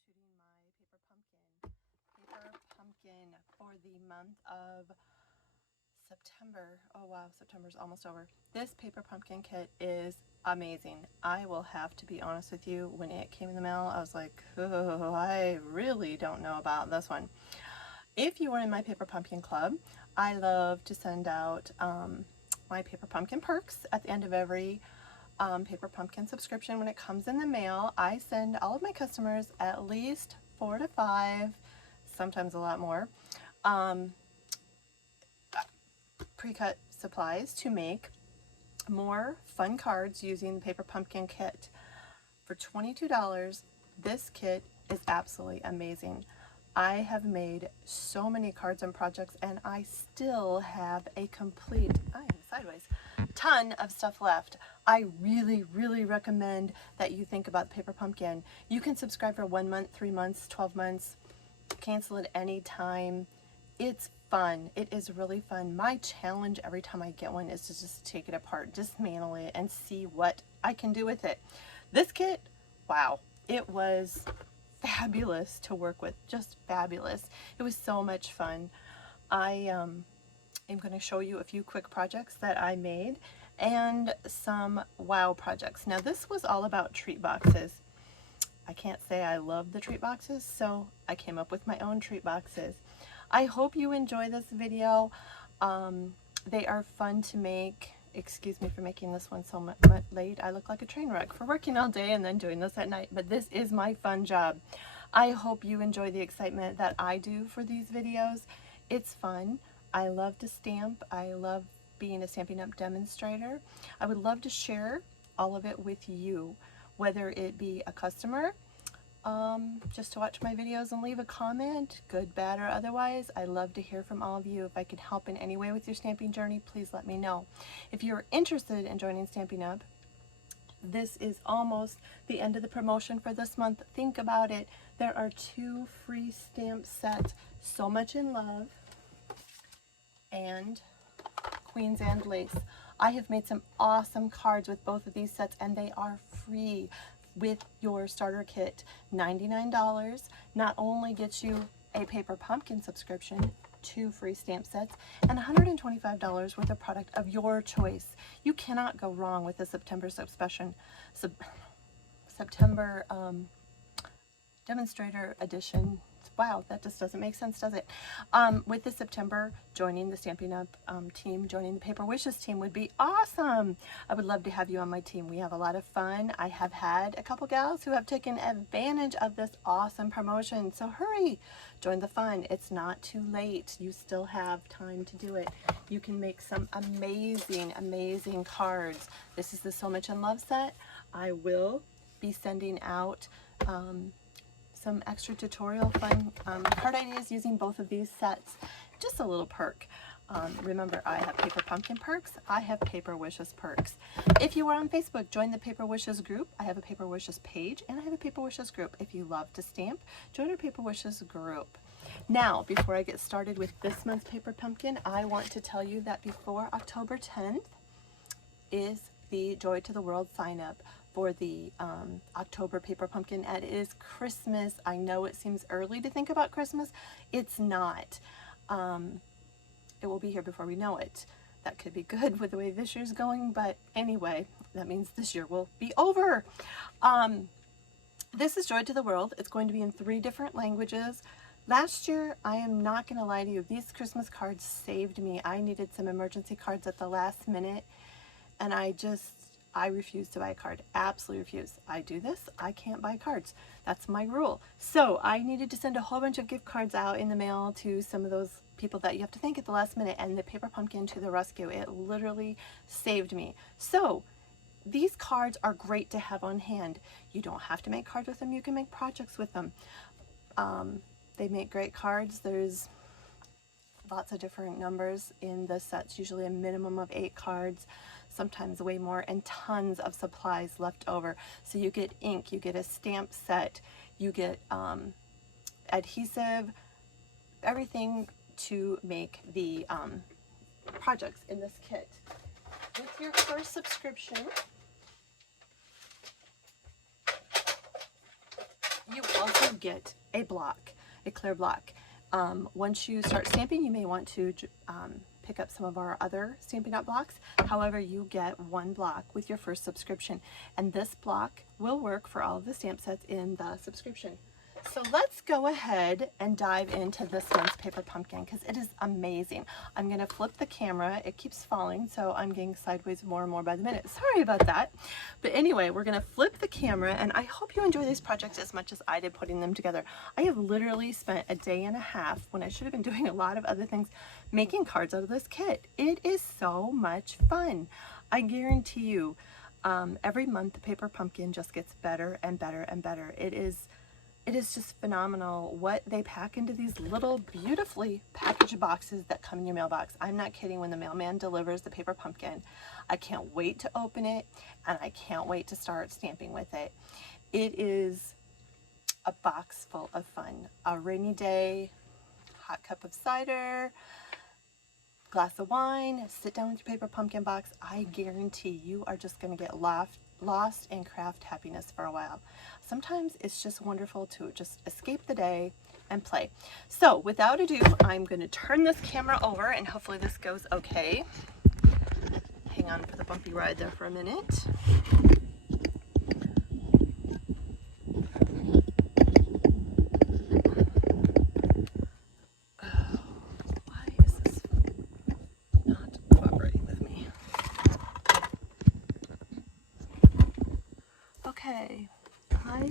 shooting my paper pumpkin for the month of September. Oh wow, September's almost over. This paper pumpkin kit is amazing. I will have to be honest with you, when it came in the mail, I was like, oh, I really don't know about this one. If you are in my paper pumpkin club, I love to send out my paper pumpkin perks at the end of every paper pumpkin subscription. When it comes in the mail, I send all of my customers at least 4 to 5, sometimes a lot more, pre-cut supplies to make more fun cards using the paper pumpkin kit. For $22, this kit is absolutely amazing. I have made so many cards and projects, and I still have a complete, I am sideways, ton of stuff left. I really recommend that you think about the paper pumpkin. You can subscribe for 1 month, 3 months, 12 months, cancel at any time. It's fun. It is really fun. My challenge every time I get one is to just take it apart, dismantle it, and see what I can do with it. This kit, wow, it was fabulous to work with, just fabulous. It was so much fun. I am going to show you a few quick projects that I made and some wow projects. Now this was all about treat boxes. I can't say I love the treat boxes, so I came up with my own treat boxes. I hope you enjoy this video. They are fun to make. Excuse me for making this one so much late. I look like a train wreck for working all day and then doing this at night, but this is my fun job. I hope you enjoy the excitement that I do for these videos. It's fun. I love to stamp. I love being a Stampin' Up! Demonstrator. I would love to share all of it with you, whether it be a customer, just to watch my videos and leave a comment, good, bad, or otherwise. I love to hear from all of you. If I can help in any way with your stamping journey, please let me know. If you're interested in joining Stampin' Up!, this is almost the end of the promotion for this month. Think about it. There are 2 free stamp sets, So Much in Love and Queens and Lace. I have made some awesome cards with both of these sets, and they are free with your starter kit. $99 not only gets you a paper pumpkin subscription, 2 free stamp sets, and $125 worth of product of your choice. You cannot go wrong with the September demonstrator edition. Wow, that just doesn't make sense, does it? With the September, joining the Stampin' Up! Team, joining the Paper Wishes team would be awesome. I would love to have you on my team. We have a lot of fun. I have had a couple gals who have taken advantage of this awesome promotion. So hurry, join the fun. It's not too late. You still have time to do it. You can make some amazing cards. This is the So Much in Love set. I will be sending out some extra tutorial fun card ideas using both of these sets. Just a little perk. Remember, I have Paper Pumpkin perks. I have Paper Wishes perks. If you are on Facebook, join the Paper Wishes group. I have a Paper Wishes page and I have a Paper Wishes group. If you love to stamp, join our Paper Wishes group. Now, before I get started with this month's Paper Pumpkin, I want to tell you that before October 10th is the Joy to the World sign up for the October Paper Pumpkin. And it is Christmas. I know it seems early to think about Christmas. It's not. It will be here before we know it. That could be good with the way this year's going, but anyway, that means this year will be over. This is Joy to the World. It's going to be in 3 different languages. Last year, I am not going to lie to you, these Christmas cards saved me. I needed some emergency cards at the last minute, and I refuse to buy a card. Absolutely refuse. I do this. I can't buy cards. That's my rule. So I needed to send a whole bunch of gift cards out in the mail to some of those people that you have to thank at the last minute, and the Paper Pumpkin to the rescue. It literally saved me. So these cards are great to have on hand. You don't have to make cards with them. You can make projects with them. They make great cards. There's lots of different numbers in the sets, usually a minimum of 8 cards, sometimes way more, and tons of supplies left over. So you get ink, you get a stamp set, you get adhesive, everything to make the projects in this kit. With your first subscription, you also get a block, a clear block. Once you start stamping, you may want to pick up some of our other Stampin' Up! Blocks. However, you get one block with your first subscription, and this block will work for all of the stamp sets in the subscription. So let's go ahead and dive into this month's Paper Pumpkin because it is amazing. I'm going to flip the camera. It keeps falling, so I'm getting sideways more and more by the minute. Sorry about that. But anyway, we're going to flip the camera, and I hope you enjoy these projects as much as I did putting them together. I have literally spent a day and a half, when I should have been doing a lot of other things, making cards out of this kit. It is so much fun. I guarantee you, every month the Paper Pumpkin just gets better and better and better. It is just phenomenal what they pack into these little beautifully packaged boxes that come in your mailbox. I'm not kidding. When the mailman delivers the Paper Pumpkin, I can't wait to open it, and I can't wait to start stamping with it. It is a box full of fun. A rainy day, hot cup of cider, glass of wine, sit down with your Paper Pumpkin box. I guarantee you are just going to get lost in craft happiness for a while. Sometimes it's just wonderful to just escape the day and play. So without ado, I'm going to turn this camera over, and hopefully this goes okay. Hang on for the bumpy ride there for a minute. Okay, I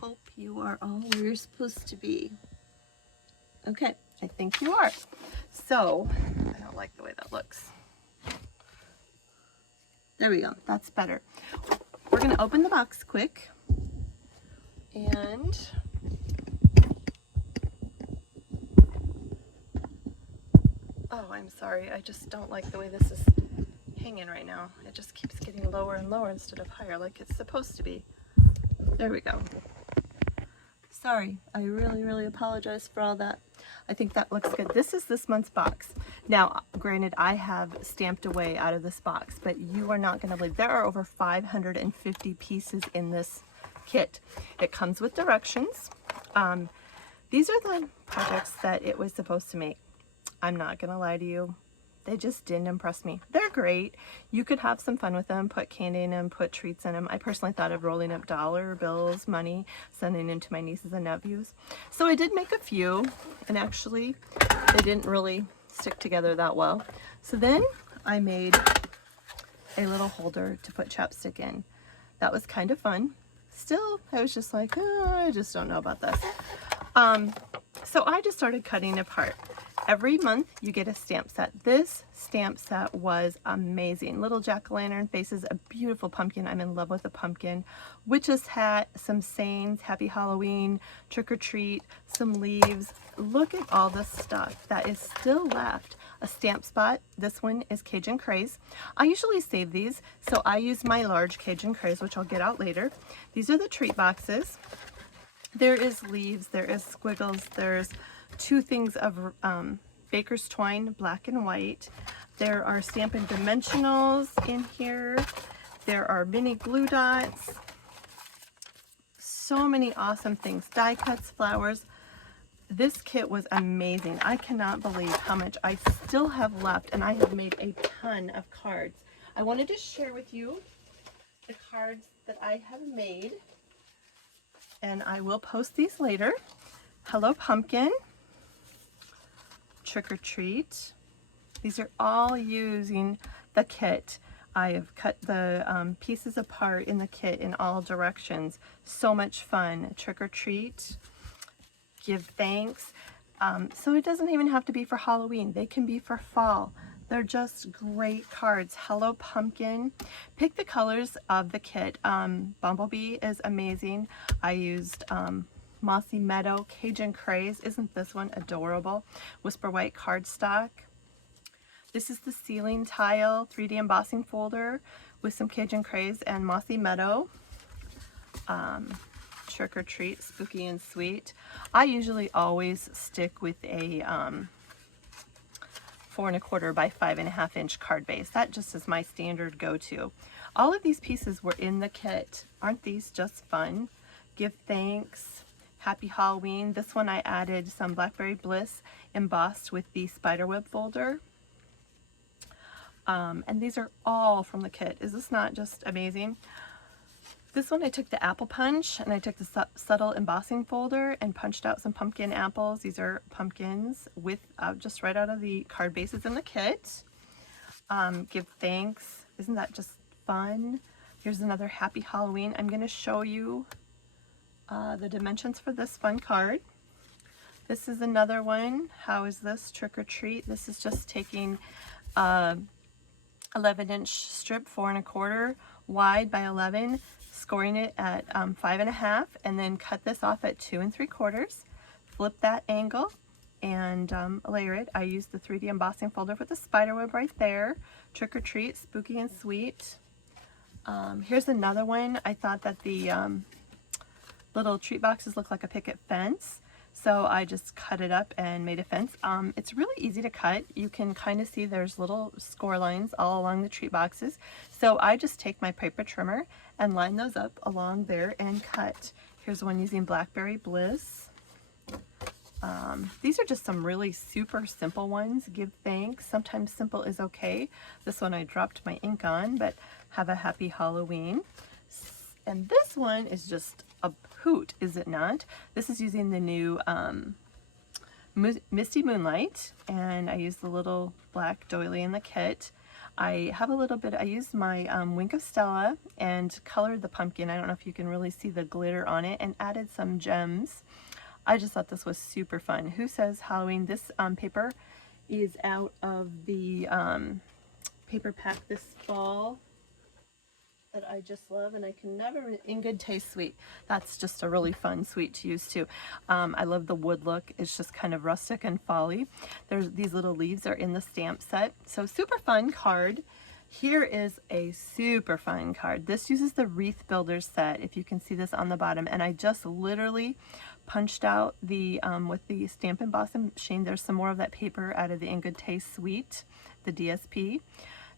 hope you are all where you're supposed to be. Okay, I think you are. So, I don't like the way that looks. There we go, that's better. We're gonna open the box quick. And oh, I'm sorry, I just don't like the way this is hanging right now. It just keeps getting lower and lower instead of higher like it's supposed to be. There we go. Sorry, I really apologize for all that. I think that looks good. This is this month's box. Now, granted, I have stamped away out of this box, but you are not going to believe there are over 550 pieces in this kit. It comes with directions. These are the projects that it was supposed to make. I'm not going to lie to you. They just didn't impress me. They're great. You could have some fun with them, put candy in them, put treats in them. I personally thought of rolling up dollar bills, money, sending them to my nieces and nephews. So I did make a few, and actually they didn't really stick together that well. So then I made a little holder to put chapstick in. That was kind of fun. Still, I was just like, oh, I just don't know about this. So I just started cutting it apart. Every month you get a stamp set. This stamp set was amazing. Little jack-o'-lantern faces, a beautiful pumpkin. I'm in love with the pumpkin. Witch's hat, some sayings, happy Halloween, trick or treat, some leaves. Look at all the stuff that is still left. A stamp spot. This one is Cajun Craze. I usually save these, so I use my large Cajun Craze, which I'll get out later. These are the treat boxes. There is leaves, there is squiggles, there's two things of Baker's Twine, black and white. There are Stampin' Dimensionals in here. There are mini glue dots. So many awesome things. Die cuts, flowers. This kit was amazing. I cannot believe how much I still have left, and I have made a ton of cards. I wanted to share with you the cards that I have made, and I will post these later. Hello Pumpkin, Trick or Treat. These are all using the kit. I have cut the pieces apart in the kit in all directions. So much fun. Trick or Treat, Give Thanks. So it doesn't even have to be for Halloween. They can be for fall. They're just great cards. Hello Pumpkin. Pick the colors of the kit. Bumblebee is amazing. I used Mossy Meadow, Cajun Craze. Isn't this one adorable? Whisper White cardstock. This is the ceiling tile 3D embossing folder with some Cajun Craze and Mossy Meadow. Trick or Treat, Spooky and Sweet. I usually always stick with a 4 1/4 by 5 1/2 inch card base. That just is my standard go-to. All of these pieces were in the kit. Aren't these just fun? Give Thanks, Happy Halloween. This one I added some Blackberry Bliss embossed with the spiderweb folder. And these are all from the kit. Is this not just amazing? This one I took the apple punch and I took the subtle embossing folder and punched out some pumpkin apples. These are pumpkins with just right out of the card bases in the kit. Give thanks. Isn't that just fun? Here's another Happy Halloween. I'm going to show you the dimensions for this fun card. This is another one. How is this? Trick or treat. This is just taking 11-inch strip, 4 1/4 wide by 11, scoring it at 5 1/2, and then cut this off at 2 3/4. Flip that angle and layer it. I used the 3D embossing folder with the spiderweb right there. Trick or treat, spooky and sweet. Here's another one. I thought that the little treat boxes look like a picket fence, so I just cut it up and made a fence. It's really easy to cut. You can kind of see there's little score lines all along the treat boxes, so I just take my paper trimmer and line those up along there and cut. Here's one using Blackberry Bliss. These are just some really super simple ones. Give thanks. Sometimes simple is okay. This one I dropped my ink on, but have a happy Halloween. And this one is just a hoot, is it not? This is using the new Misty Moonlight, and I used the little black doily in the kit. I have a little bit, I used my Wink of Stella and colored the pumpkin. I don't know if you can really see the glitter on it, and added some gems. I just thought this was super fun. Who Says Halloween? This paper is out of the paper pack this fall that I just love, and I can never, In Good Taste Sweet. That's just a really fun sweet to use too. I love the wood look. It's just kind of rustic and folly. There's these little leaves are in the stamp set. So super fun card. Here is a super fun card. This uses the Wreath Builders set, if you can see this on the bottom, and I just literally punched out the with the Stampin' Emboss machine. There's some more of that paper out of the In Good Taste Sweet, the DSP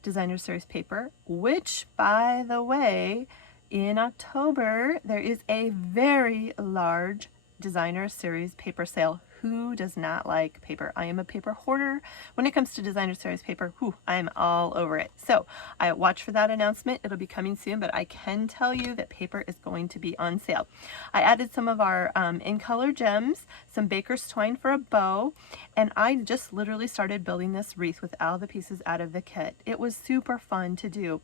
Designer Series paper, which, by the way, in October there is a very large Designer Series paper sale. Who does not like paper? I am a paper hoarder. When it comes to Designer Series paper, I'm all over it. So I watch for that announcement. It'll be coming soon, but I can tell you that paper is going to be on sale. I added some of our in color gems, some baker's twine for a bow, and I just literally started building this wreath with all the pieces out of the kit. It was super fun to do.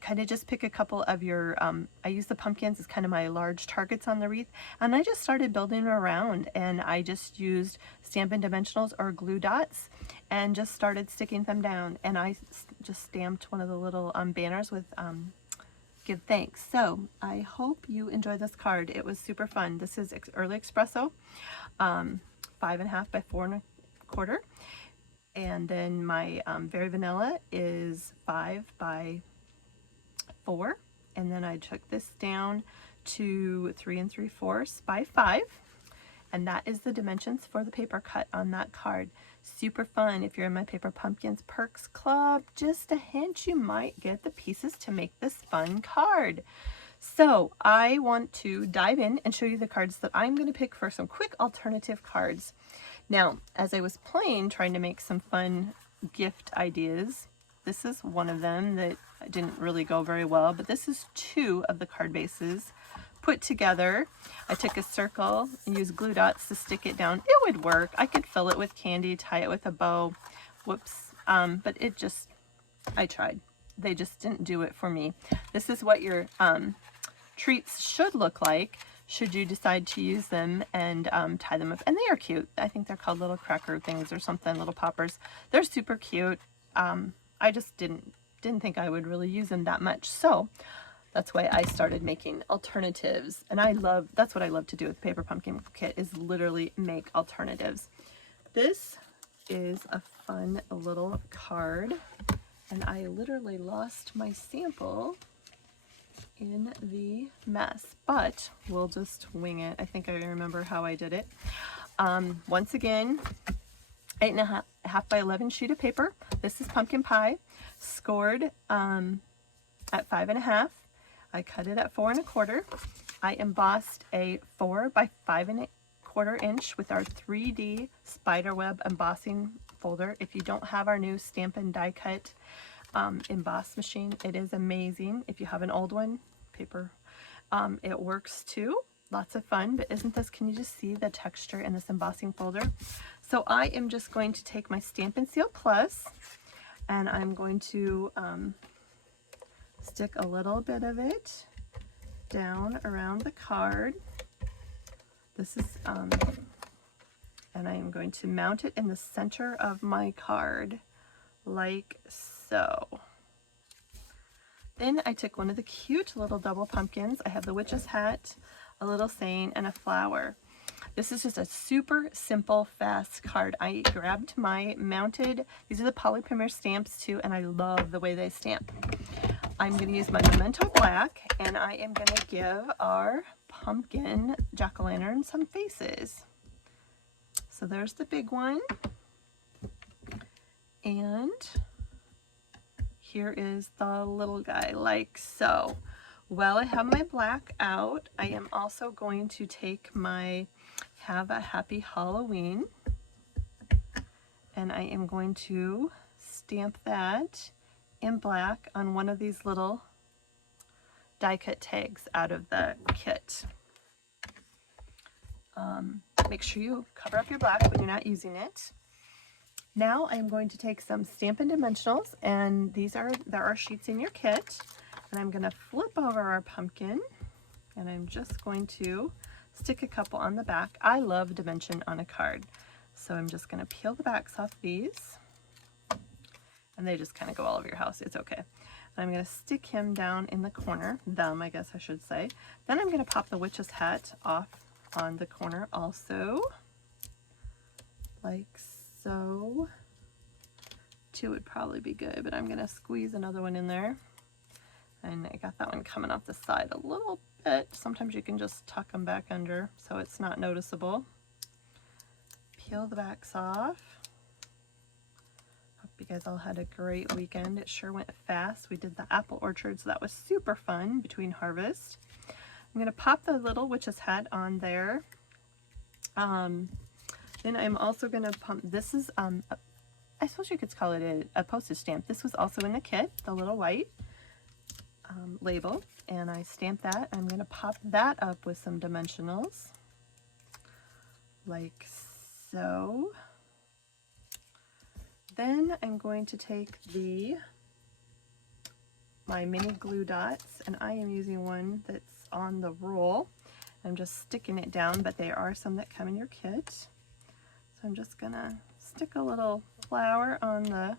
Kind of just pick a couple of your, I use the pumpkins as kind of my large targets on the wreath, and I just started building around, and I just used Stampin' Dimensionals or glue dots and just started sticking them down, and I just stamped one of the little banners with Give Thanks. So I hope you enjoy this card. It was super fun. This is Early Espresso, 5 1/2 by 4 1/4, and then my Very Vanilla is 5 by 4, and then I took this down to 3 3/4 by 5, and that is the dimensions for the paper cut on that card. Super fun. If you're in my Paper Pumpkins Perks Club, just a hint, you might get the pieces to make this fun card. So I want to dive in and show you the cards that I'm going to pick for some quick alternative cards. Now, as I was playing, trying to make some fun gift ideas, this is one of them that didn't really go very well, but this is 2 of the card bases put together. I took a circle and used glue dots to stick it down. It would work. I could fill it with candy, tie it with a bow. Whoops. But it just, I tried. They just didn't do it for me. This is what your treats should look like should you decide to use them and tie them up. And they are cute. I think they're called little cracker things or something, little poppers. They're super cute. I just didn't think I would really use them that much. So that's why I started making alternatives. And that's what I love to do with Paper Pumpkin Kit, is literally make alternatives. This is a fun little card, and I literally lost my sample in the mess, but we'll just wing it. I think I remember how I did it. Once again, 8 1/2 by 11 sheet of paper. This is pumpkin pie, scored at 5 1/2. I cut it at 4 1/4. I embossed a 4 by 5 1/4 inch with our 3D spiderweb embossing folder. If you don't have our new Stampin' Die Cut emboss machine, it is amazing. If you have an old one, paper, it works too. Lots of fun, but isn't this, can you just see the texture in this embossing folder? So I am just going to take my Stampin' Seal Plus and I'm going to stick a little bit of it down around the card. This is, and I am going to mount it in the center of my card, like so. Then I took one of the cute little double pumpkins. I have the witch's hat, a little saying, and a flower. This is just a super simple, fast card. I grabbed my mounted, these are the Poly Premier stamps too, and I love the way they stamp. I'm going to use my Memento Black, and I am going to give our pumpkin jack-o'-lantern some faces. So there's the big one, and here is the little guy, like so. While I have my black out, I am also going to take my Have a Happy Halloween, and I am going to stamp that in black on one of these little die cut tags out of the kit. Make sure you cover up your black when you're not using it. Now I'm going to take some Stampin' Dimensionals, and there are sheets in your kit, and I'm going to flip over our pumpkin, and I'm just going to stick a couple on the back. I love dimension on a card, so I'm just going to peel the backs off these, and they just kind of go all over your house. It's okay. And I'm going to stick him down in the corner, them I guess I should say. Then I'm going to pop the witch's hat off on the corner also, like so. 2 would probably be good, but I'm going to squeeze another one in there. And I got that one coming off the side a little bit. Sometimes you can just tuck them back under so it's not noticeable. Peel the backs off. Hope you guys all had a great weekend. It sure went fast. We did the apple orchard, so that was super fun between harvest. I'm going to pop the little witch's hat on there. Then I'm also going to pump, this is, I suppose you could call it a postage stamp. This was also in the kit, the little white label, and I stamped that. I'm going to pop that up with some dimensionals, like so. Then I'm going to take my mini glue dots, and I am using one that's on the roll. I'm just sticking it down, but there are some that come in your kit. So I'm just gonna stick a little flower on the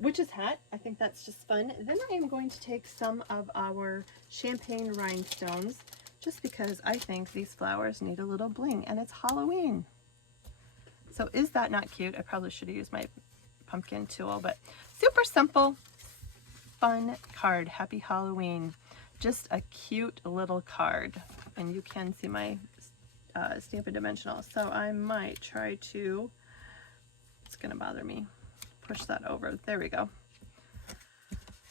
witch's hat. I think that's just fun. Then I am going to take some of our champagne rhinestones, just because I think these flowers need a little bling, and it's Halloween. So is that not cute? I probably should have used my pumpkin tool, but super simple, fun card. Happy Halloween. Just a cute little card. And you can see my Stampin' Dimensional. So I might try to, it's gonna bother me, push that over. There we go.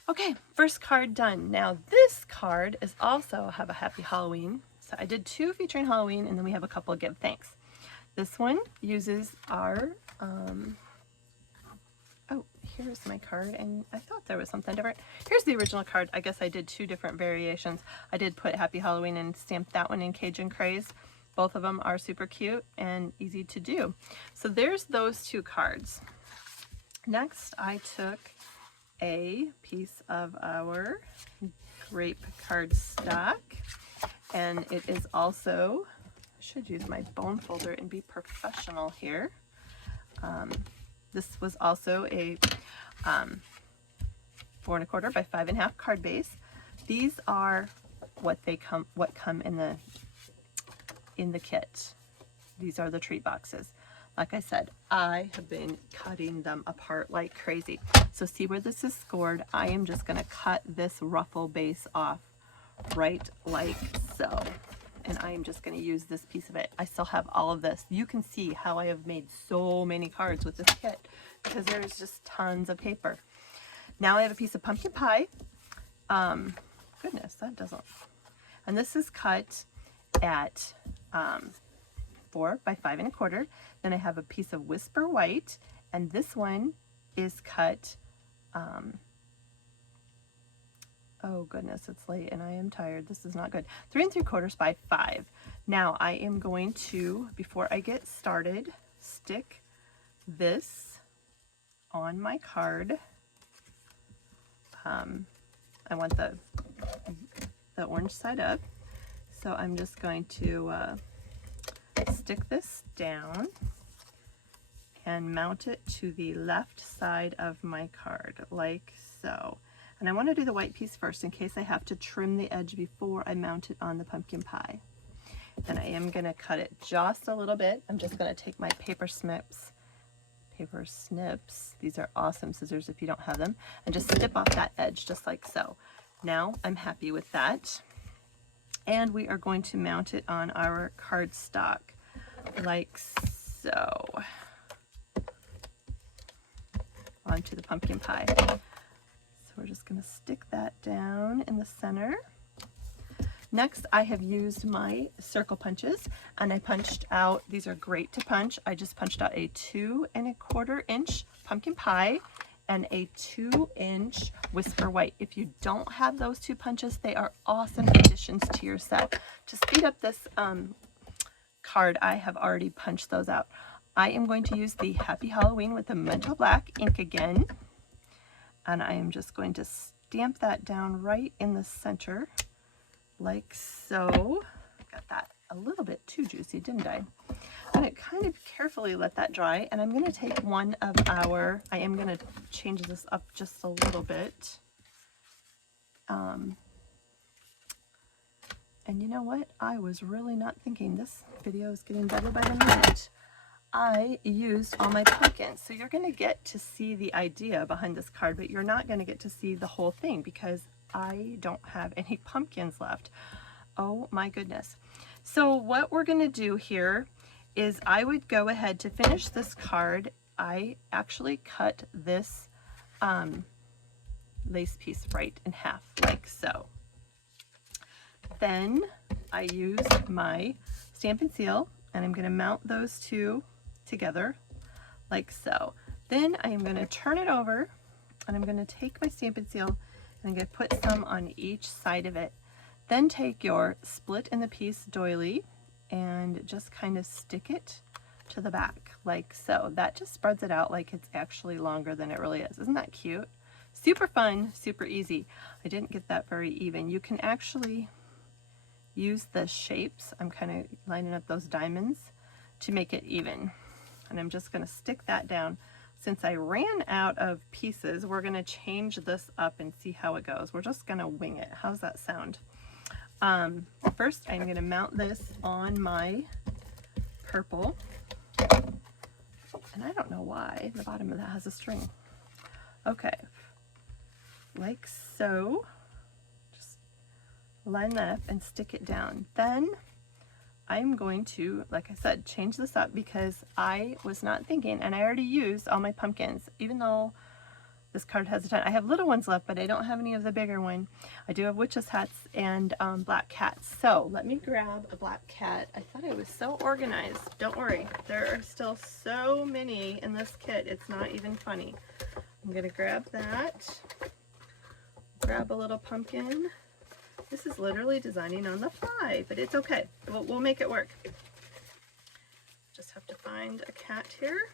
Okay, first card done. Now this card is also Have a Happy Halloween. So I did 2 featuring Halloween, and then we have a couple of give thanks. This one uses our, oh, here's my card, and I thought there was something different. Here's the original card. I guess I did 2 different variations. I did put Happy Halloween and stamped that one in Cajun Craze. Both of them are super cute and easy to do. So there's those 2 cards. Next, I took a piece of our grape cardstock, and it is also, I should use my bone folder and be professional here. This was also a 4 1/4 by 5 1/2 card base. These are what come in the kit. These are the treat boxes. Like I said, I have been cutting them apart like crazy. So see where this is scored? I am just going to cut this ruffle base off right like so. And I am just going to use this piece of it. I still have all of this. You can see how I have made so many cards with this kit because there's just tons of paper. Now I have a piece of pumpkin pie. Goodness, that doesn't. And this is cut at 4 by 5 1/4. Then I have a piece of Whisper White, and this one is cut, oh goodness, it's late and I am tired. This is not good. 3 3/4 by 5. Now I am going to, before I get started, stick this on my card. I want the orange side up, so I'm just going to stick this down and mount it to the left side of my card, like so. And I want to do the white piece first in case I have to trim the edge before I mount it on the pumpkin pie. And I am going to cut it just a little bit. I'm just going to take my paper snips, these are awesome scissors if you don't have them, and just snip off that edge just like so. Now I'm happy with that. And we are going to mount it on our cardstock like so, onto the pumpkin pie. So we're just going to stick that down in the center. Next, I have used my circle punches, and I punched out, these are great to punch, I just punched out a 2 1/4 inch pumpkin pie and a 2 inch Whisper White. If you don't have those two punches, they are awesome additions to your set. To speed up this card, I have already punched those out. I am going to use the Happy Halloween with the Mental Black ink again, and I am just going to stamp that down right in the center, like so. Got that a little bit too juicy, didn't I? I'm going to kind of carefully let that dry, and I'm going to take one of our, I am going to change this up just a little bit. And you know what? I was really not thinking. This video is getting better by the minute. I used all my pumpkins. So you're going to get to see the idea behind this card, but you're not going to get to see the whole thing because I don't have any pumpkins left. Oh my goodness. So what we're going to do here is I would go ahead to finish this card. I actually cut this lace piece right in half, like so. Then I use my Stampin' Seal, and I'm going to mount those two together like so. Then I am going to turn it over, and I'm going to take my Stampin' Seal and I'm going to put some on each side of it. Then take your split in the piece doily and just kind of stick it to the back like so. That just spreads it out like it's actually longer than it really is. Isn't that cute? Super fun, super easy. I didn't get that very even. You can actually use the shapes. I'm kind of lining up those diamonds to make it even. And I'm just going to stick that down. Since I ran out of pieces, we're going to change this up and see how it goes. We're just going to wing it. How's that sound? First, I'm going to mount this on my purple. And I don't know why the bottom of that has a string. Okay, like so. Just line that up and stick it down. Then I'm going to, like I said, change this up because I was not thinking, and I already used all my pumpkins, even though this card has a ton. I have little ones left, but I don't have any of the bigger one. I do have witches hats and black cats. So let me grab a black cat. I thought I was so organized. Don't worry, there are still so many in this kit. It's not even funny. I'm gonna grab that. Grab a little pumpkin. This is literally designing on the fly, but it's okay. We'll make it work. Just have to find a cat here.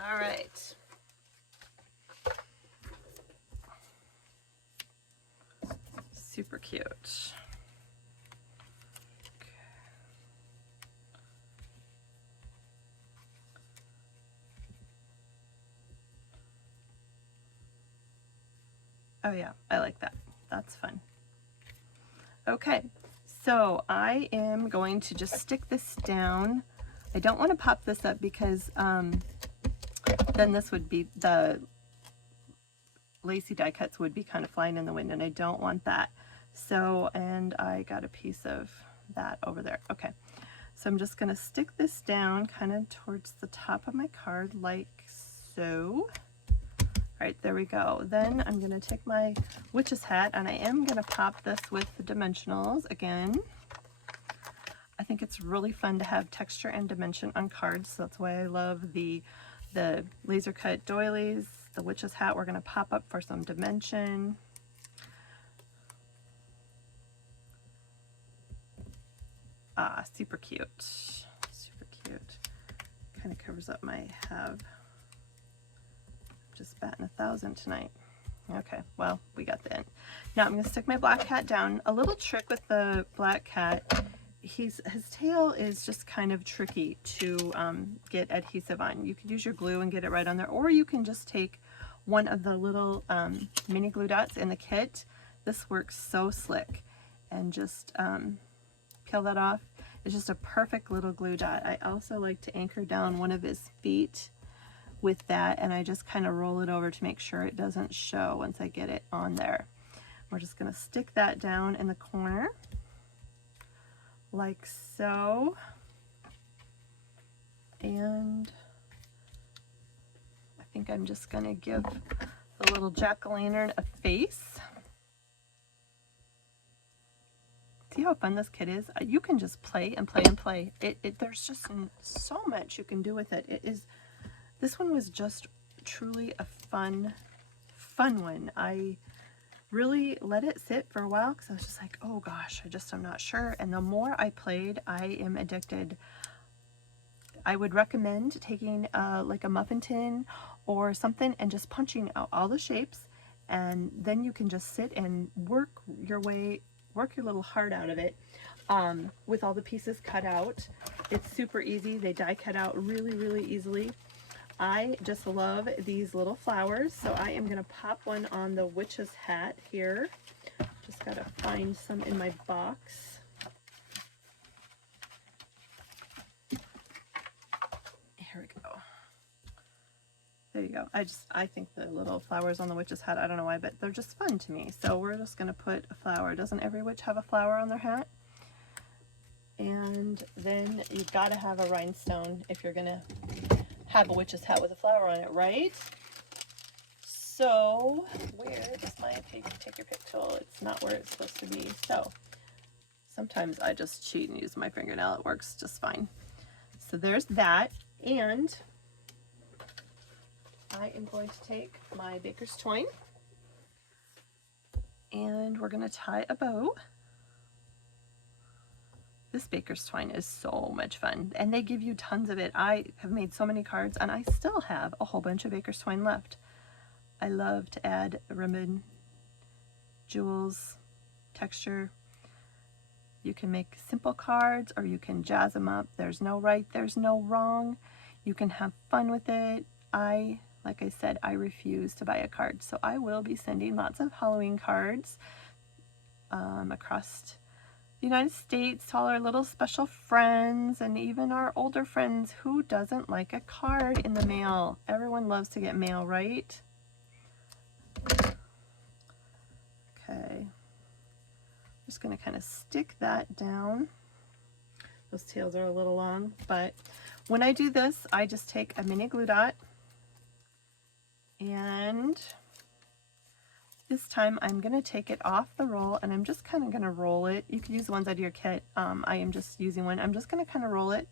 All right. Super cute. Okay. Oh yeah, I like that. That's fun. Okay, so I am going to just stick this down. I don't want to pop this up because then this would be, the lacy die cuts would be kind of flying in the wind, and I don't want that. So, and I got a piece of that over there. Okay, so I'm just going to stick this down kind of towards the top of my card like so. All right, there we go. Then I'm gonna take my witch's hat and I am gonna pop this with the dimensionals again. I think it's really fun to have texture and dimension on cards. So that's why I love the laser cut doilies. The witch's hat we're gonna pop up for some dimension. Ah, super cute, super cute. Kind of covers up my have. Just batting 1,000 tonight. Okay, well, we got the end. Now I'm gonna stick my black cat down. A little trick with the black cat, his tail is just kind of tricky to get adhesive on. You could use your glue and get it right on there, or you can just take one of the little mini glue dots in the kit. This works so slick, and just peel that off. It's just a perfect little glue dot. I also like to anchor down one of his feet with that, and I just kind of roll it over to make sure it doesn't show once I get it on there. We're just going to stick that down in the corner like so, and I think I'm just going to give the little jack-o'-lantern a face. See how fun this kit is? You can just play and play and play. There's just so much you can do with it. This one was just truly a fun one. I really let it sit for a while because I was just like, oh gosh, I'm not sure. And the more I played, I am addicted. I would recommend taking like a muffin tin or something and just punching out all the shapes, and then you can just sit and work your little heart out of it with all the pieces cut out. It's super easy. They die cut out really, really easily. I just love these little flowers, so I am going to pop one on the witch's hat here. Just got to find some in my box. Here we go. There you go. I think the little flowers on the witch's hat, I don't know why, but they're just fun to me. So we're just going to put a flower. Doesn't every witch have a flower on their hat? And then you've got to have a rhinestone if you're going to have a witch's hat with a flower on it, right? So where is my take your pick tool? It's not where it's supposed to be. So sometimes I just cheat and use my fingernail. It works just fine. So there's that, and I am going to take my baker's twine and we're going to tie a bow. This baker's twine is so much fun, and they give you tons of it. I have made so many cards, and I still have a whole bunch of baker's twine left. I love to add ribbon, jewels, texture. You can make simple cards, or you can jazz them up. There's no right, there's no wrong. You can have fun with it. Like I said, I refuse to buy a card, so I will be sending lots of Halloween cards across the United States to all our little special friends and even our older friends. Who doesn't like a card in the mail? Everyone loves to get mail, right? Okay. Just going to kind of stick that down. Those tails are a little long, but when I do this, I just take a mini glue dot, and this time I'm going to take it off the roll, and I'm just kind of going to roll it. You could use the ones out of your kit. I am just using one. I'm just going to kind of roll it,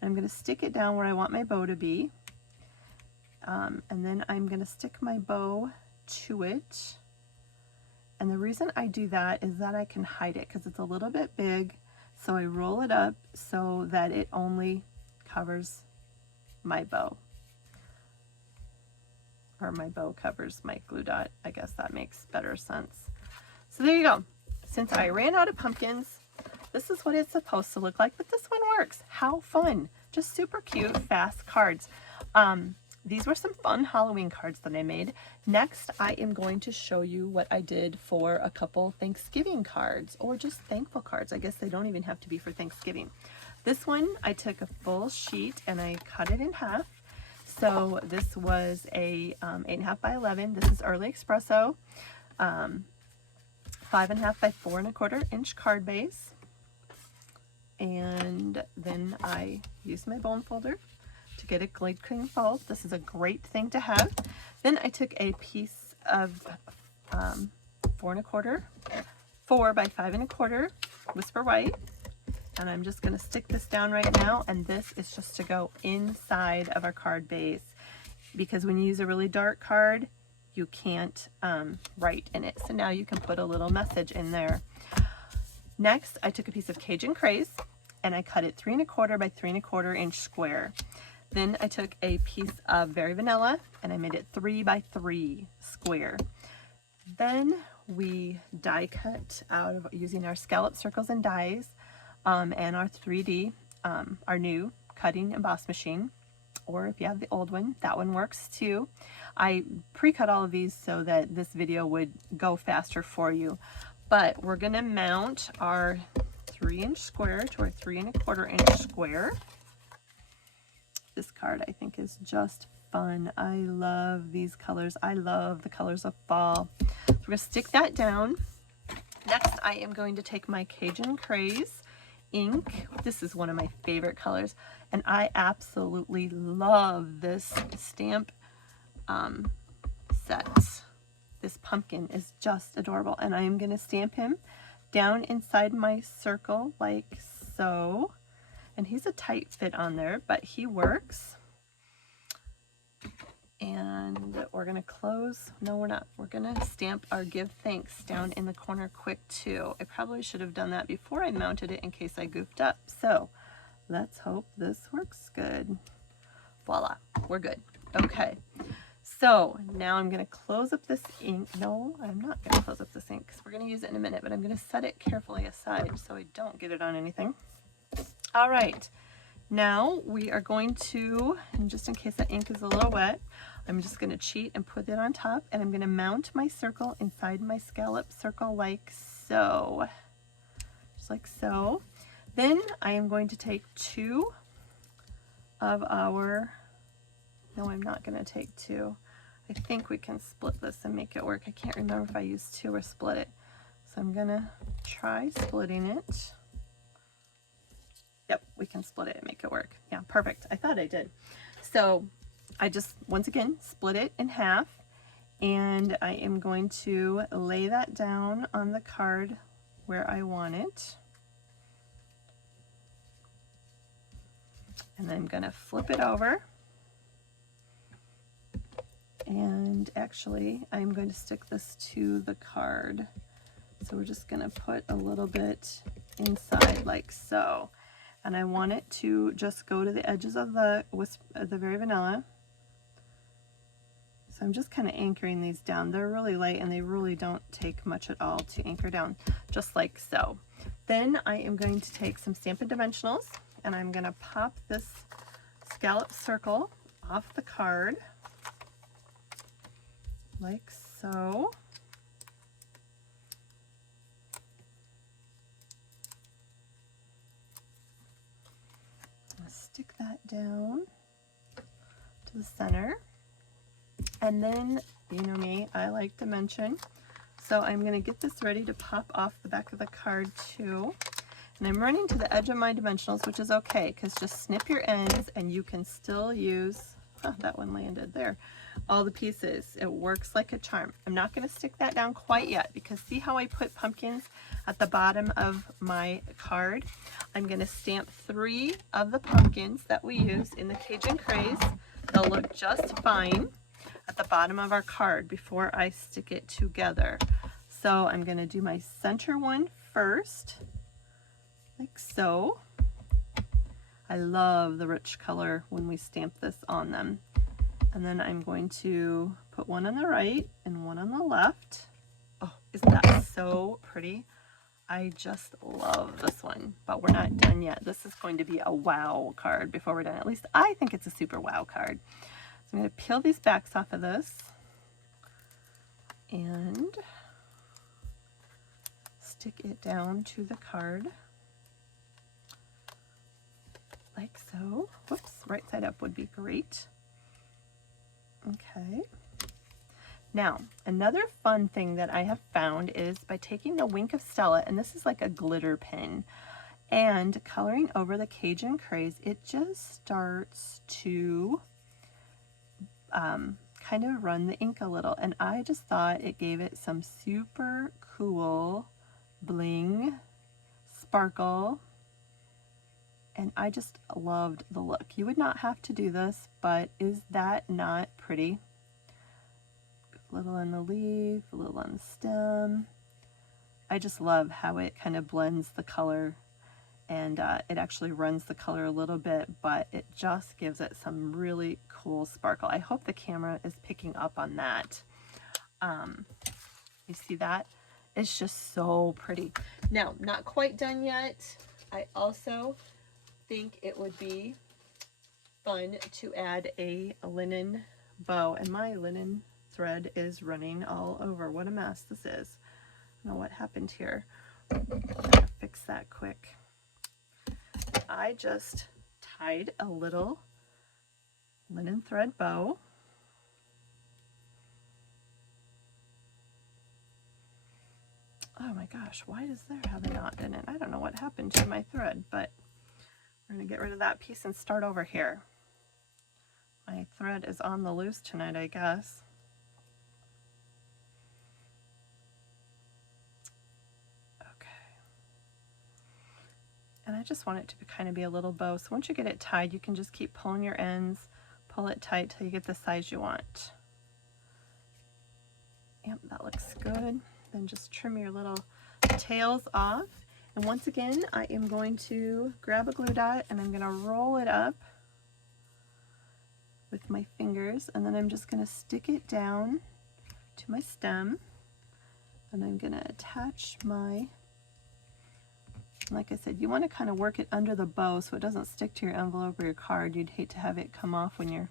and I'm going to stick it down where I want my bow to be. And then I'm going to stick my bow to it. And the reason I do that is that I can hide it because it's a little bit big. So I roll it up so that it only covers my bow. Or my bow covers my glue dot. I guess that makes better sense. So there you go. Since I ran out of pumpkins, this is what it's supposed to look like, but this one works. How fun. Just super cute, fast cards. These were some fun Halloween cards that I made. Next, I am going to show you what I did for a couple Thanksgiving cards, or just thankful cards. I guess they don't even have to be for Thanksgiving. This one, I took a full sheet and I cut it in half. So this was a 8.5 by 11. This is Early Espresso, 5.5 by 4.25 inch card base. And then I used my bone folder to get a glade clean fold. This is a great thing to have. Then I took a piece of 4 by 5¼ Whisper White, and I'm just going to stick this down right now, and this is just to go inside of our card base, because when you use a really dark card, you can't write in it. So now you can put a little message in there. Next, I took a piece of Cajun Craze and I cut it 3¼ by 3¼ inch square. Then I took a piece of Very Vanilla and I made it 3 by 3 square. Then we die cut out of using our scallop circles and dies and our 3D, our new cutting emboss machine. Or if you have the old one, that one works too. I pre-cut all of these so that this video would go faster for you. But we're gonna mount our 3-inch square to our 3¼ inch square. This card I think is just fun. I love these colors. I love the colors of fall. So we're gonna stick that down. Next, I am going to take my Cajun Craze ink. This is one of my favorite colors, and I absolutely love this stamp set. This pumpkin is just adorable, and I am going to stamp him down inside my circle like so. And he's a tight fit on there, but he works. And we're going to close. No, we're not. We're going to stamp our Give Thanks down in the corner quick too. I probably should have done that before I mounted it in case I goofed up. So let's hope this works good. Voila, we're good. Okay, so now I'm going to close up this ink. No, I'm not going to close up this ink because we're going to use it in a minute, but I'm going to set it carefully aside so I don't get it on anything. All right. Now we are going to, and just in case the ink is a little wet, I'm just going to cheat and put it on top, and I'm going to mount my circle inside my scallop circle like so. Just like so. Then I am going to take 2 of our, no, I'm not going to take 2. I think we can split this and make it work. I can't remember if I used 2 or split it. So I'm going to try splitting it. Yep, we can split it and make it work. Yeah, perfect. I thought I did. So I just, once again, split it in half, and I am going to lay that down on the card where I want it. And I'm going to flip it over. And actually, I'm going to stick this to the card. So we're just going to put a little bit inside like so. And I want it to just go to the edges of the Very Vanilla. So I'm just kind of anchoring these down. They're really light and they really don't take much at all to anchor down, just like so. Then I am going to take some Stampin' Dimensionals and I'm going to pop this scallop circle off the card like so. Stick that down to the center, and then, you know me, I like dimension, so I'm going to get this ready to pop off the back of the card too. And I'm running to the edge of my dimensionals, which is okay because just snip your ends and you can still use, oh, that one landed there, all the pieces. It works like a charm. I'm not going to stick that down quite yet because see how I put pumpkins at the bottom of my card? I'm going to stamp 3 of the pumpkins that we use in the Cajun Craze. They'll look just fine at the bottom of our card before I stick it together. So I'm going to do my center one first, like so. I love the rich color when we stamp this on them. And then I'm going to put one on the right and one on the left. Oh, isn't that so pretty? I just love this one, but we're not done yet. This is going to be a wow card before we're done. At least I think it's a super wow card. So I'm going to peel these backs off of this and stick it down to the card like so. Whoops, right side up would be great. Okay. Now, another fun thing that I have found is by taking the Wink of Stella, and this is like a glitter pen, and coloring over the Cajun Craze, it just starts to kind of run the ink a little, and I just thought it gave it some super cool bling, sparkle, and I just loved the look. You would not have to do this, but is that not pretty? A little on the leaf, a little on the stem. I just love how it kind of blends the color, and it actually runs the color a little bit, but it just gives it some really cool sparkle. I hope the camera is picking up on that. You see that? It's just so pretty. Now, not quite done yet. I also think it would be fun to add a linen bow, and my linen thread is running all over. What a mess this is. I don't know what happened here. I'm gonna fix that quick. I just tied a little linen thread bow. Oh my gosh, why does there have a knot in it? I don't know what happened to my thread, but we're gonna get rid of that piece and start over here. My thread is on the loose tonight, I guess. And I just want it to kind of be a little bow. So once you get it tied, you can just keep pulling your ends, pull it tight till you get the size you want. Yep, that looks good. Then just trim your little tails off. And once again, I am going to grab a glue dot and I'm gonna roll it up with my fingers, and then I'm just gonna stick it down to my stem, and I'm gonna attach my, like I said, you want to kind of work it under the bow so it doesn't stick to your envelope or your card. You'd hate to have it come off when you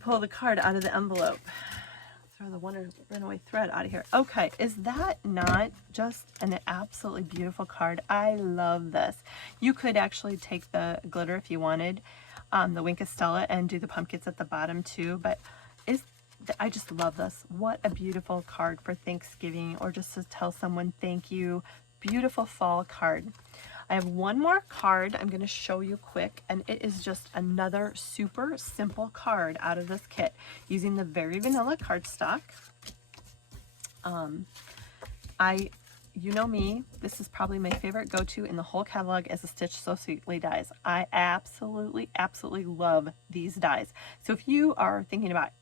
pull the card out of the envelope. Throw the runaway thread out of here. Okay, is that not just an absolutely beautiful card? I love this. You could actually take the glitter if you wanted, the Wink of Stella, and do the pumpkins at the bottom too, but I just love this. What a beautiful card for Thanksgiving, or just to tell someone thank you. Beautiful fall card. I have one more card I'm going to show you quick, and it is just another super simple card out of this kit using the Very Vanilla cardstock. You know me, this is probably my favorite go-to in the whole catalog as a Stitch So Sweetly dies. I absolutely love these dies. So if you are thinking about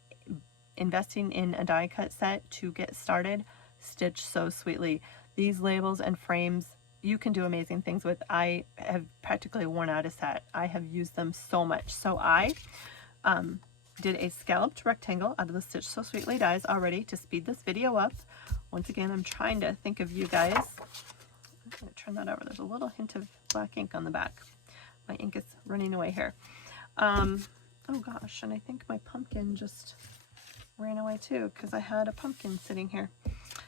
investing in a die cut set to get started, Stitch So Sweetly. These labels and frames you can do amazing things with. I have practically worn out a set. I have used them so much. So I did a scalloped rectangle out of the Stitch So Sweetly dies already to speed this video up. Once again, I'm trying to think of you guys. I'm going to turn that over. There's a little hint of black ink on the back. My ink is running away here. Oh gosh, and I think my pumpkin just ran away too because I had a pumpkin sitting here.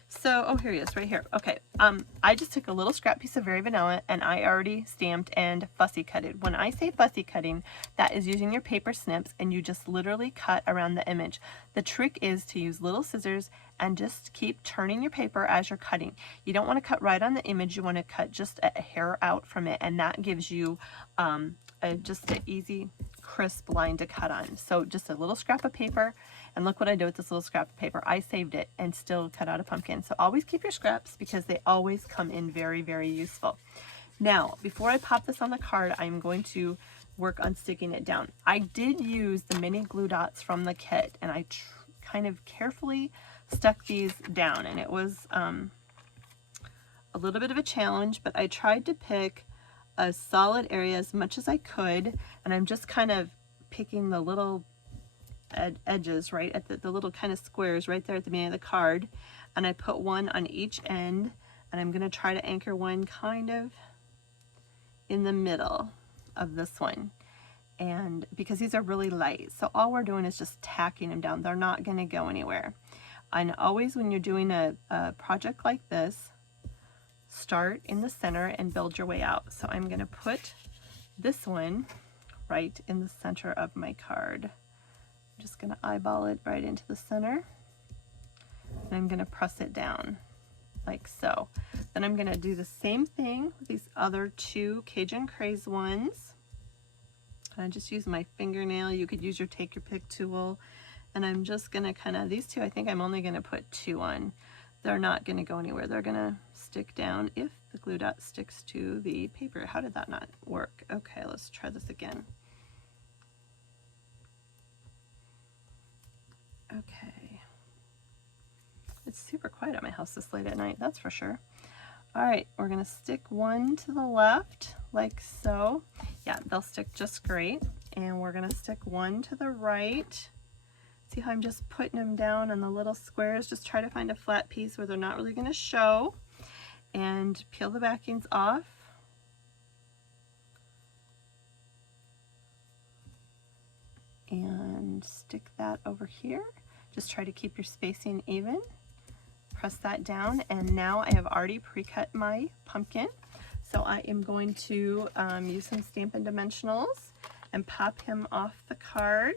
So, oh, here he is, right here. Okay, I just took a little scrap piece of Very Vanilla and I already stamped and fussy cutted. When I say fussy cutting, that is using your paper snips and you just literally cut around the image. The trick is to use little scissors and just keep turning your paper as you're cutting. You don't want to cut right on the image, you want to cut just a hair out from it, and that gives you just an easy, crisp line to cut on. So just a little scrap of paper. And look what I did with this little scrap of paper. I saved it and still cut out a pumpkin. So always keep your scraps because they always come in very, very useful. Now, before I pop this on the card, I'm going to work on sticking it down. I did use the mini glue dots from the kit, and I kind of carefully stuck these down. And it was a little bit of a challenge, but I tried to pick a solid area as much as I could. And I'm just kind of picking the little edges right at the little kind of squares right there at the beginning of the card, and I put one on each end, and I'm going to try to anchor one kind of in the middle of this one, and because these are really light, so all we're doing is just tacking them down. They're not going to go anywhere. And always when you're doing a project like this, start in the center and build your way out. So I'm going to put this one right in the center of my card. I'm just going to eyeball it right into the center, and I'm going to press it down like so. Then I'm going to do the same thing with these other two Cajun Craze ones. I just use my fingernail. You could use your take your pick tool And I'm just gonna kind of, these two, I think I'm only gonna put 2 on. They're not gonna go anywhere. They're gonna stick down if the glue dot sticks to the paper. How did that not work? Okay, let's try this again. Okay. It's super quiet at my house this late at night, that's for sure. All right, we're gonna stick one to the left, like so. Yeah, they'll stick just great. And we're gonna stick one to the right. See how I'm just putting them down on the little squares? Just try to find a flat piece where they're not really gonna show. And peel the backings off. And stick that over here. Just try to keep your spacing even. Press that down, and now I have already pre-cut my pumpkin. So I am going to use some Stampin' Dimensionals and pop him off the card.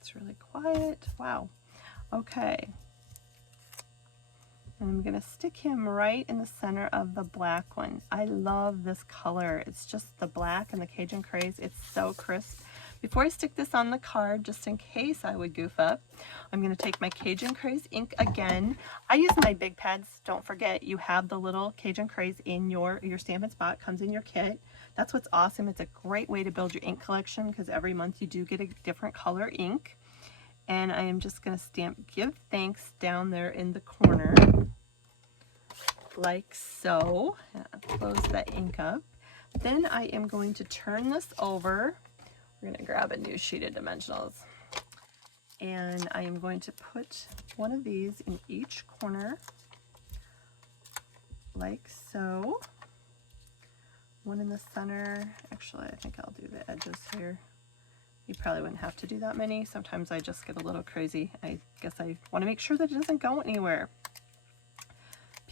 It's really quiet. Wow. Okay. And I'm going to stick him right in the center of the black one. I love this color. It's just the black and the Cajun Craze. It's so crisp. Before I stick this on the card, just in case I would goof up, I'm going to take my Cajun Craze ink again. I use my big pads. Don't forget, you have the little Cajun Craze in your Stampin' Spot. Comes in your kit. That's what's awesome. It's a great way to build your ink collection because every month you do get a different color ink. And I am just going to stamp Give Thanks down there in the corner, like so. Close that ink up. Then I am going to turn this over. We're going to grab a new sheet of dimensionals. And I am going to put one of these in each corner, like so. One in the center. Actually, I think I'll do the edges here. You probably wouldn't have to do that many. Sometimes I just get a little crazy. I guess I want to make sure that it doesn't go anywhere.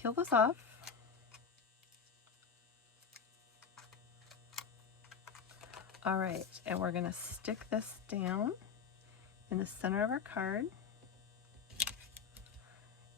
Peel this off. All right, and we're going to stick this down in the center of our card.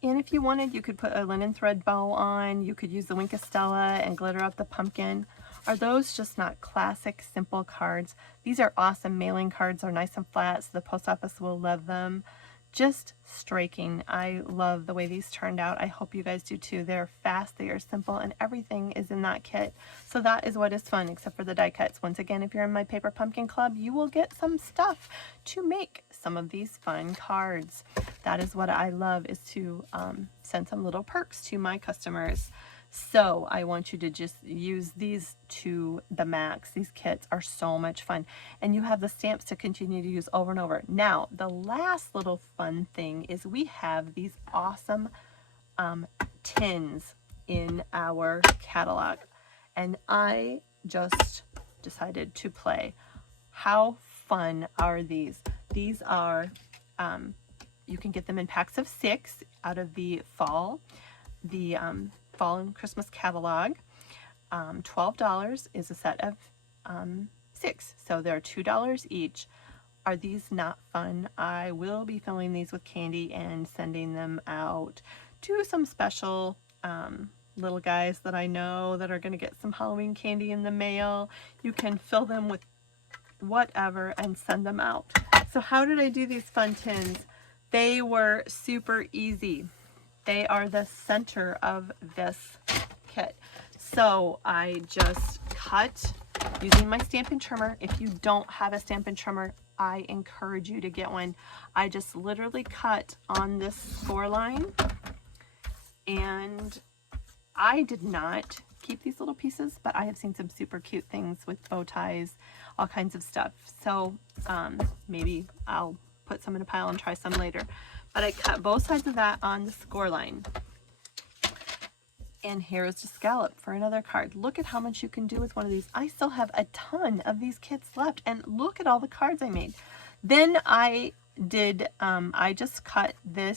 And if you wanted, you could put a linen thread bow on. You could use the Wink of Stella and glitter up the pumpkin. Are those just not classic, simple cards? These are awesome mailing cards. They're nice and flat, so the post office will love them. Just striking. I love the way these turned out. I hope you guys do too. They're fast, they are simple, and everything is in that kit. So that is what is fun, except for the die cuts. Once again, if you're in my Paper Pumpkin Club, you will get some stuff to make some of these fun cards. That is what I love, is to send some little perks to my customers. So I want you to just use these to the max. These kits are so much fun. And you have the stamps to continue to use over and over. Now, the last little fun thing is we have these awesome tins in our catalog. And I just decided to play. How fun are these? These are, you can get them in packs of 6 out of the fall. The Fall and Christmas catalog. $12 is a set of 6, so they're $2 each. Are these not fun? I will be filling these with candy and sending them out to some special little guys that I know that are going to get some Halloween candy in the mail. You can fill them with whatever and send them out. So how did I do these fun tins? They were super easy. They are the center of this kit. So I just cut using my Stampin' Trimmer. If you don't have a Stampin' Trimmer, I encourage you to get one. I just literally cut on this score line, and I did not keep these little pieces, but I have seen some super cute things with bow ties, all kinds of stuff. So maybe I'll put some in a pile and try some later. But I cut both sides of that on the score line. And here is the scallop for another card. Look at how much you can do with one of these. I still have a ton of these kits left, and look at all the cards I made. Then I did, I just cut the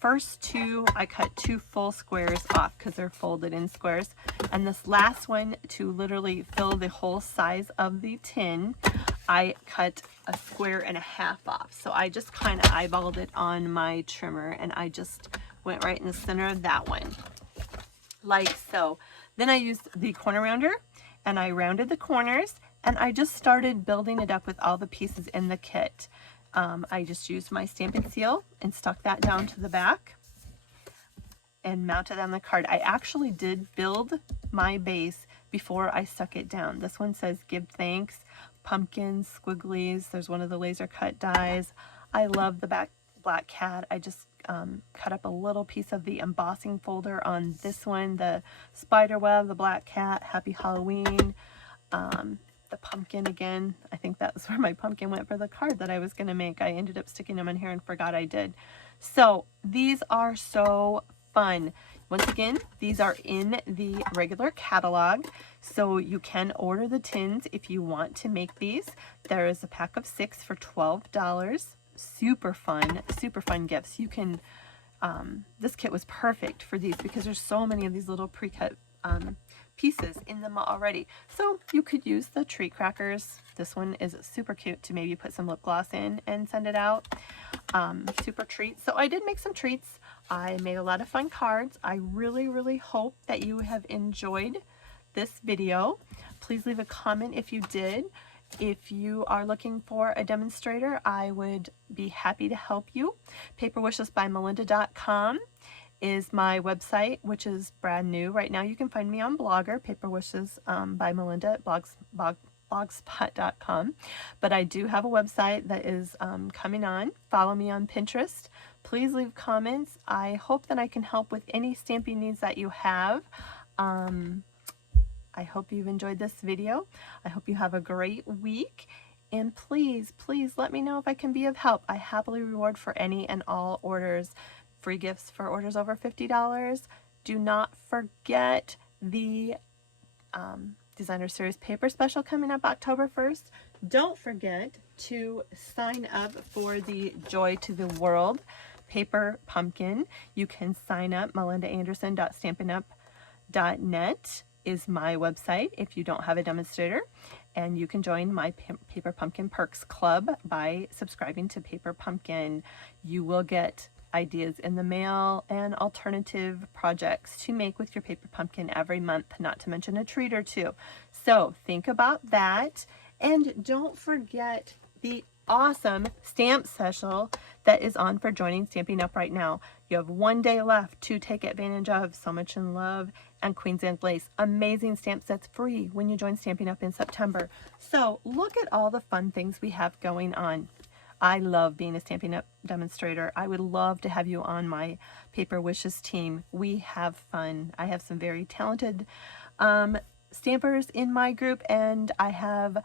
first 2, I cut 2 full squares off because they're folded in squares. And this last one, to literally fill the whole size of the tin, I cut a square and a half off. So I just kind of eyeballed it on my trimmer, and I just went right in the center of that one, like so. Then I used the corner rounder and I rounded the corners, and I just started building it up with all the pieces in the kit. I just used my Stampin' Seal and stuck that down to the back and mounted on the card. I actually did build my base before I stuck it down. This one says give thanks, pumpkins, squigglies. There's one of the laser cut dies. I love the black cat. I just cut up a little piece of the embossing folder on this one, the spider web, the black cat, happy Halloween, the pumpkin again. I think that was where my pumpkin went for the card that I was going to make. I ended up sticking them in here and forgot I did. So these are so fun. Once again, these are in the regular catalog, so you can order the tins if you want to make these. There is a pack of 6 for $12. Super fun gifts. You can, this kit was perfect for these because there's so many of these little pre-cut pieces in them already. So you could use the treat crackers. This one is super cute to maybe put some lip gloss in and send it out. Super treats. So I did make some treats. I made a lot of fun cards. I really hope that you have enjoyed this video. Please leave a comment if you did. If you are looking for a demonstrator, I would be happy to help you. PaperWishesByMelinda.com is my website, which is brand new right now. You can find me on Blogger, Paper Wishes by Melinda at blogspot.com. But I do have a website that is coming on. Follow me on Pinterest. Please leave comments. I hope that I can help with any stamping needs that you have. I hope you've enjoyed this video. I hope you have a great week. And please let me know if I can be of help. I happily reward for any and all orders. Free gifts for orders over $50. Do not forget the Designer Series paper special coming up October 1st. Don't forget to sign up for the Joy to the World paper pumpkin. You can sign up. melindaanderson.stampinup.net is my website if you don't have a demonstrator. And you can join my Paper Pumpkin Perks Club by subscribing to Paper Pumpkin. You will get ideas in the mail and alternative projects to make with your paper pumpkin every month, not to mention a treat or two. So think about that, and don't forget the awesome stamp special that is on for joining Stampin' Up! Right now. You have 1 day left to take advantage of So Much in Love and Queen's End Lace. Amazing stamp sets free when you join Stampin' Up! In September. So look at all the fun things we have going on. I love being a Stampin' Up! Demonstrator. I would love to have you on my Paper Wishes team. We have fun. I have some very talented stampers in my group, and I have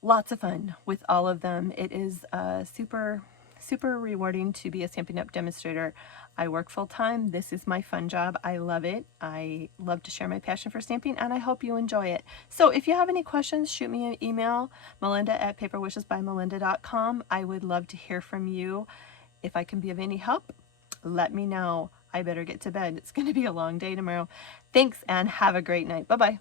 lots of fun with all of them. It is super rewarding to be a Stampin' Up! Demonstrator. I work full-time. This is my fun job. I love it. I love to share my passion for stamping, and I hope you enjoy it. So if you have any questions, shoot me an email, melinda@paperwishesbymelinda.com. I would love to hear from you. If I can be of any help, let me know. I better get to bed. It's going to be a long day tomorrow. Thanks, and have a great night. Bye-bye.